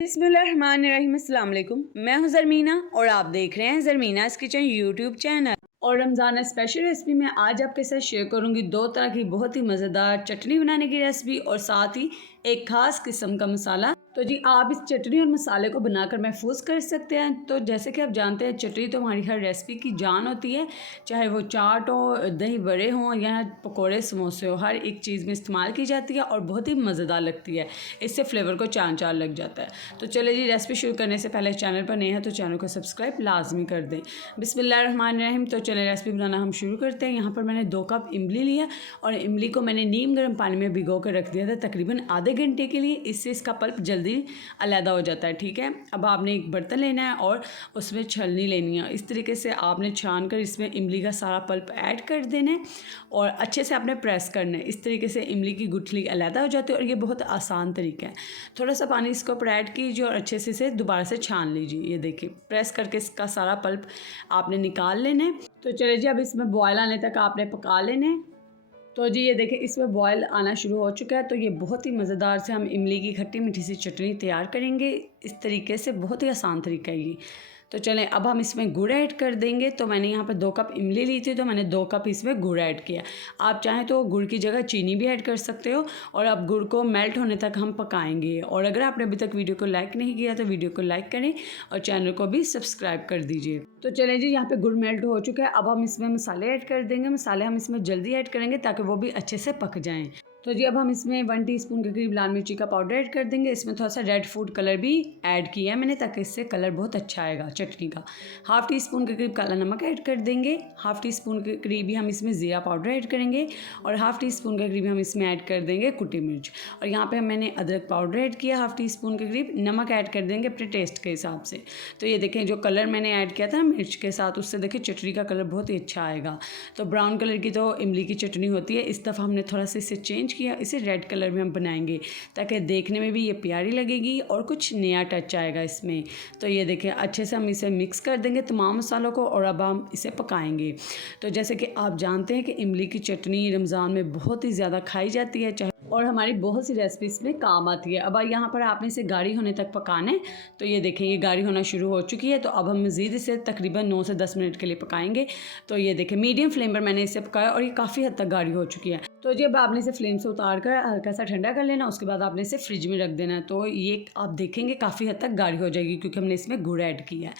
बिस्मिल्लाहिर्रहमानिर्रहीम, अस्सलाम वालेकुम। मैं हूं ज़रमीना और आप देख रहे हैं ज़रमीना's किचन यूट्यूब चैनल। और रमज़ान स्पेशल रेसिपी में आज आपके साथ शेयर करूंगी दो तरह की बहुत ही मज़ेदार चटनी बनाने की रेसिपी और साथ ही एक ख़ास किस्म का मसाला। तो जी आप इस चटनी और मसाले को बनाकर महफूज कर सकते हैं। तो जैसे कि आप जानते हैं चटनी तो हमारी हर रेसिपी की जान होती है, चाहे वो चाट हो, दही बड़े हों या पकोड़े समोसे हो, हर एक चीज़ में इस्तेमाल की जाती है और बहुत ही मज़ेदार लगती है। इससे फ्लेवर को चार चार लग जाता है। तो चले जी रेसिपी शुरू करने से पहले चैनल पर नए हैं तो चैनल को सब्सक्राइब लाजमी कर दें। बिस्मिल्लाहिर्रहमानिर्रहीम। तो चले रेसिपी बनाना हम शुरू करते हैं। यहाँ पर मैंने 2 कप इमली लिया और इमली को मैंने नीम गर्म पानी में भिगो कर रख दिया था तकरीबन आधे घंटे के लिए। इससे इसका पल्प जल्दी अलहदा हो जाता है। ठीक है, अब आपने एक बर्तन लेना है और उसमें छलनी लेनी है। इस तरीके से आपने छान कर इसमें इमली का सारा पल्प ऐड कर देना है और अच्छे से आपने प्रेस करना है। इस तरीके से इमली की गुठली अलहदा हो जाती है और ये बहुत आसान तरीका है। थोड़ा सा पानी इसके ऊपर ऐड कीजिए और अच्छे से इसे दोबारा से छान लीजिए। ये देखिए प्रेस करके इसका सारा पल्प आपने निकाल लेना है। तो चलिए जी अब इसमें बॉयल आने तक आपने पका लेना है। तो जी ये देखिए इसमें बॉयल आना शुरू हो चुका है। तो ये बहुत ही मज़ेदार से हम इमली की खट्टी मीठी सी चटनी तैयार करेंगे। इस तरीके से बहुत ही आसान तरीका है ये। तो चलें अब हम इसमें गुड़ ऐड कर देंगे। तो मैंने यहाँ पर 2 कप इमली ली थी तो मैंने 2 कप इसमें गुड़ ऐड किया। आप चाहें तो गुड़ की जगह चीनी भी ऐड कर सकते हो। और अब गुड़ को मेल्ट होने तक हम पकाएंगे। और अगर आपने अभी तक वीडियो को लाइक नहीं किया तो वीडियो को लाइक करें और चैनल को भी सब्सक्राइब कर दीजिए। तो चलें जी यहाँ पे गुड़ मेल्ट हो चुका है। अब हम इसमें मसाले ऐड कर देंगे। मसाले हम इसमें जल्दी ऐड करेंगे ताकि वो भी अच्छे से पक जाएँ। तो जी अब हम इसमें 1 टीस्पून के करीब लाल मिर्ची का पाउडर ऐड कर देंगे। इसमें थोड़ा सा रेड फूड कलर भी ऐड किया है मैंने ताकि इससे कलर बहुत अच्छा आएगा चटनी का। 1/2 टीस्पून के करीब काला नमक ऐड कर देंगे। 1/2 टीस्पून के करीब ही हम इसमें ज़ीरा पाउडर ऐड करेंगे और 1/2 टीस्पून के करीब हम इसमें ऐड कर देंगे कुटी मिर्च। और यहाँ पे मैंने अदरक पाउडर ऐड किया 1/2 टीस्पून के करीब। नमक ऐड कर देंगे अपने टेस्ट के हिसाब से। तो ये देखें जो कलर मैंने ऐड किया था मिर्च के साथ उससे देखिए चटनी का कलर बहुत ही अच्छा आएगा। तो ब्राउन कलर की तो इमली की चटनी होती है, इस दफ़ा हमने थोड़ा सा इसे चेंज किया, इसे रेड कलर में हम बनाएंगे ताकि देखने में भी ये प्यारी लगेगी और कुछ नया टच आएगा इसमें। तो ये देखें अच्छे से हम इसे मिक्स कर देंगे तमाम मसालों को और अब हम इसे पकाएंगे। तो जैसे कि आप जानते हैं कि इमली की चटनी रमज़ान में बहुत ही ज़्यादा खाई जाती है चाहे और हमारी बहुत सी रेसिपीज़ में काम आती है। अब यहाँ पर आपने इसे गाढ़ी होने तक पकाना है। तो ये देखें ये गाढ़ी होना शुरू हो चुकी है। तो अब हम मज़ीद इसे तकरीबन 9 से 10 मिनट के लिए पकाएंगे। तो ये देखें मीडियम फ्लेम पर मैंने इसे पकाया और ये काफ़ी हद तक गाढ़ी हो चुकी है। तो जी अब आपने इसे फ्लेम से उतार कर हल्का सा ठंडा कर लेना। उसके बाद आपने इसे फ्रिज में रख देना है। तो ये आप देखेंगे काफ़ी हद तक गाढ़ी हो जाएगी क्योंकि हमने इसमें गुड़ ऐड किया है।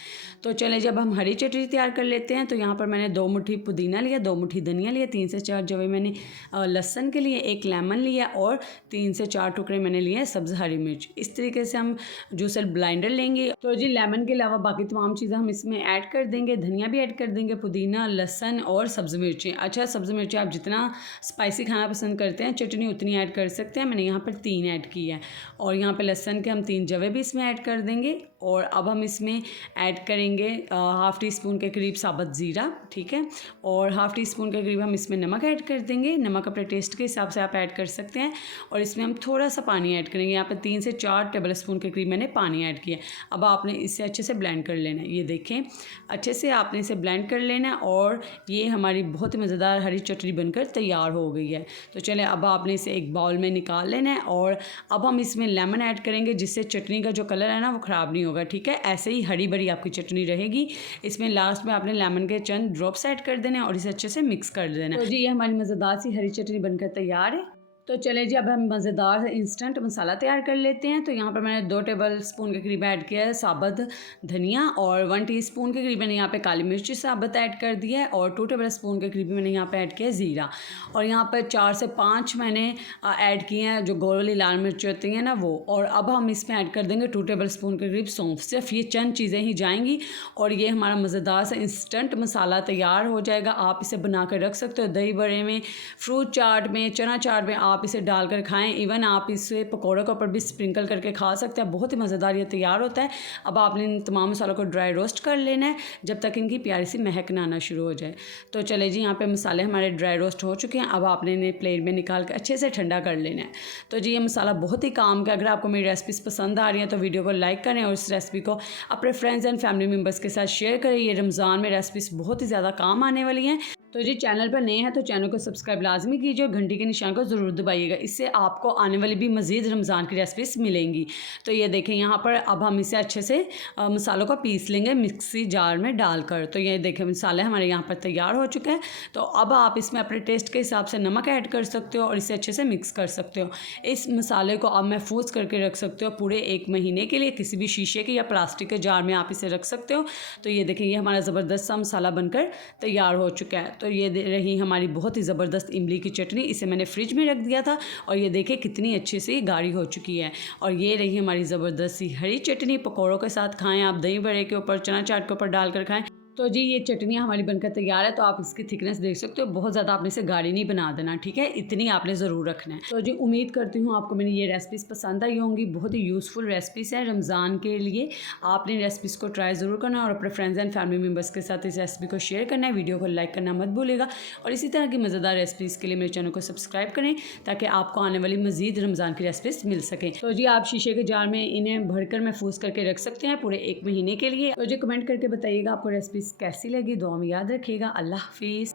तो चलें जब हम हरी चटनी तैयार कर लेते हैं। तो यहाँ पर मैंने 2 मुट्ठी पुदीना लिया, 2 मुट्ठी धनिया लिया, 3 से 4 जवे मैंने लहसुन के लिए, 1 लेमन लिया और 3 से 4 टुकड़े मैंने लिए सब्ज़ हरी मिर्च। इस तरीके से हम जूसर ब्लेंडर लेंगे। तो जी लेमन के अलावा बाकी तमाम चीज़ें हम इसमें ऐड कर देंगे। धनिया भी ऐड कर देंगे, पुदीना, लहसुन और सब्ज़ मिर्चें। अच्छा सब्ज़ मिर्चें आप जितना स्पाइसी खाना पसंद करते हैं चटनी उतनी ऐड कर सकते हैं। मैंने यहाँ पर 3 ऐड की है। और यहाँ पर लहसुन के हम 3 जवे भी इसमें ऐड कर देंगे। और अब हम इसमें ऐड करेंगे 1/2 टीस्पून के करीब साबुत ज़ीरा। ठीक है, और 1/2 टीस्पून के करीब हम इसमें नमक ऐड कर देंगे। नमक अपने टेस्ट के हिसाब से आप ऐड कर सकते हैं। और इसमें हम थोड़ा सा पानी ऐड करेंगे। यहाँ पर 3 से 4 टेबल स्पून के करीब मैंने पानी ऐड किया। अब आपने इसे अच्छे से ब्लेंड कर लेना है। ये देखें अच्छे से आपने इसे ब्लेंड कर लेना है और ये हमारी बहुत ही मज़ेदार हरी चटनी बनकर तैयार हो गई है। तो चलें अब आपने इसे एक बाउल में निकाल लेना है और अब हम इसमें लेमन ऐड करेंगे जिससे चटनी का जो कलर है ना वो ख़राब नहीं होगा। ठीक है, ऐसे ही हरी भरी आपकी चटनी रहेगी। इसमें लास्ट में आपने लेमन के चंद ड्रॉप्स ऐड कर देने और इसे अच्छे से मिक्स कर देना। तो जी ये हमारी मज़ेदार सी हरी चटनी बनकर तैयार है। तो चलें जी अब हम मज़ेदार इंस्टेंट मसाला तैयार कर लेते हैं। तो यहाँ पर मैंने 2 टेबल स्पून के करीब ऐड किया है साबुत धनिया और 1 टीस्पून के करीब मैंने यहाँ पे काली मिर्ची साबुत ऐड कर दिया है और 2 टेबल स्पून के करीब मैंने यहाँ पे ऐड किया है ज़ीरा। और यहाँ पर 4 से 5 मैंने ऐड किए हैं जो गोल वाली लाल मिर्च होती हैं ना वो। और अब हम इसमें ऐड कर देंगे 2 टेबल स्पून के करीब सौंफ। सिर्फ ये चंद चीज़ें ही जाएंगी और ये हमारा मज़ेदार सा इंस्टेंट मसाला तैयार हो जाएगा। आप इसे बना कर रख सकते हो दही बड़े में, फ्रूट चाट में, चना चाट में आप इसे डालकर खाएं। इवन आप इसे पकौड़ों के ऊपर भी स्प्रिंकल करके खा सकते हैं। बहुत ही मज़ेदार ये तैयार होता है। अब आपने इन तमाम मसालों को ड्राई रोस्ट कर लेना है जब तक इनकी प्यारी सी महक ना आना शुरू हो जाए। तो चले जी यहाँ पे मसाले हमारे ड्राई रोस्ट हो चुके हैं। अब आपने इन्हें प्लेट में निकाल कर अच्छे से ठंडा कर लेना है। तो जी ये मसाला बहुत ही काम का। अगर आपको मेरी रेसिपीज़ पसंद आ रही हैं तो वीडियो को लाइक करें और इस रेसिपी को अपने फ्रेंड्स एंड फैमिली मेम्बर्स के साथ शेयर करें। ये रमज़ान में रेसिपीज़ बहुत ही ज़्यादा काम आने वाली हैं। तो जी चैनल पर नए हैं तो चैनल को सब्सक्राइब लाजमी कीजिए और घंटी के निशान को ज़रूर दबाइएगा, इससे आपको आने वाली भी मज़ीद रमज़ान की रेसिपीज मिलेंगी। तो ये देखें यहाँ पर अब हम इसे अच्छे से मसालों को पीस लेंगे मिक्सी जार में डालकर। तो ये देखें मसाले हमारे यहाँ पर तैयार हो चुके हैं। तो अब आप इसमें अपने टेस्ट के हिसाब से नमक ऐड कर सकते हो और इसे अच्छे से मिक्स कर सकते हो। इस मसाले को आप महफूज करके रख सकते हो पूरे 1 महीने के लिए, किसी भी शीशे के या प्लास्टिक के जार में आप इसे रख सकते हो। तो ये देखें ये हमारा ज़बरदस्त सा मसाला बनकर तैयार हो चुका है। तो ये रही हमारी बहुत ही ज़बरदस्त इमली की चटनी, इसे मैंने फ्रिज में रख दिया था और ये देखें कितनी अच्छी सी गाढ़ी हो चुकी है। और ये रही हमारी ज़बरदस्त सी हरी चटनी, पकौड़ों के साथ खाएं आप, दही बड़े के ऊपर, चना चाट के ऊपर डालकर खाएं। तो जी ये चटनियाँ हमारी बनकर तैयार है। तो आप इसकी थिकनेस देख सकते हो, बहुत ज़्यादा आपने इसे गाढ़ी नहीं बना देना, ठीक है, इतनी आपने ज़रूर रखना है। तो जी उम्मीद करती हूँ आपको मेरी ये रेसिपीज़ पसंद आई होंगी, बहुत ही यूज़फुल रेसिपीज़ हैं रमज़ान के लिए। आपने रेसिपीज़ को ट्राई ज़रूर करना और अपने फ्रेंड्स एंड फैमिली मेम्बर्स के साथ इस रेसिपी को शेयर करना है। वीडियो को लाइक करना मत भूलिएगा और इसी तरह की मज़ेदार रेसिपीज़ के लिए मेरे चैनल को सब्सक्राइब करें ताकि आपको आने वाली मज़ीद रमज़ान की रेसिपीज़ मिल सकें। तो जी आप शीशे के जार में इन्हें भरकर महफूज करके रख सकते हैं पूरे 1 महीने के लिए। तो जी कमेंट करके बताइएगा आपको रेसिपीज़ कैसी लगी। दुआ में याद रखिएगा। अल्लाह हाफिज़।